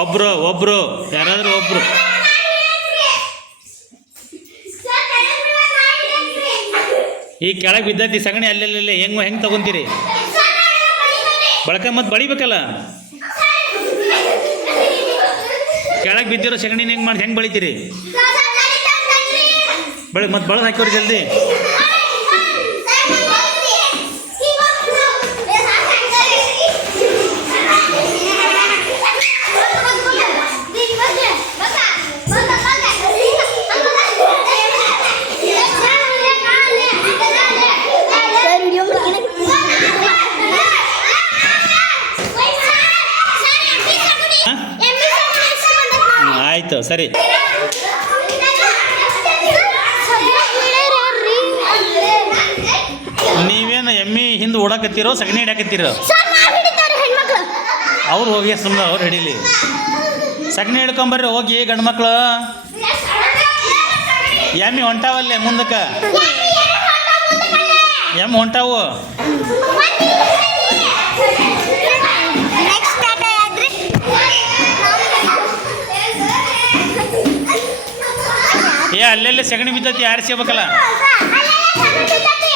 ಒಬ್ರು ಒಬ್ರು. ಯಾರಾದರೂ ಒಬ್ರು. ಈ ಕೆಳಗೆ ಬಿದ್ದತಿ ಸಗಣಿ ಅಲ್ಲೆಲ್ಲೇ ಹೆಂಗ್ ಹೆಂಗೆ ತಗೊಂತೀರಿ? ಬಳಕ ಮತ್ತೆ ಬಳಿಬೇಕಲ್ಲ? ಕೆಳಗೆ ಬಿದ್ದಿರೋ ಸಗಣಿನ ಹೆಂಗ್ ಮಾಡಿ ಹೆಂಗ್ ಬಳಿತೀರಿ? ಬಳಿ ಮತ್ತೆ ಬಳದು ಹಾಕೋರಿ ಜಲ್ದಿ. ಆಯ್ತು, ಸರಿ. ನೀವೇನು ಎಮ್ಮಿ ಹಿಂದೆ ಓಡಾಕತ್ತೀರೋ, ಸಗಣಿ ಹಿಡ್ಯಾಕತ್ತೀರೋ? ಅವ್ರು ಹೋಗಿ ಸುಮ್ಮನೆ ಅವ್ರು ಹಿಡೀಲಿ. ಸಗಣಿ ಹಿಡ್ಕೊಂಬರ್ರಿ, ಹೋಗಿ ಗಂಡು ಮಕ್ಳು. ಎಮ್ಮಿ ಹೊಂಟಾವಲ್ಲೇ ಮುಂದಕ್ಕೆ? ಎಮ್ಮಿ ಹೊಂಟಾವು. ಏ ಅಲ್ಲೆಲ್ಲೇ ಸಗಣಿ ಬಿದ್ದತಿ ಆರಿಸ್ಕೋಬೇಕಲ್ಲ ಅಲ್ಲೇ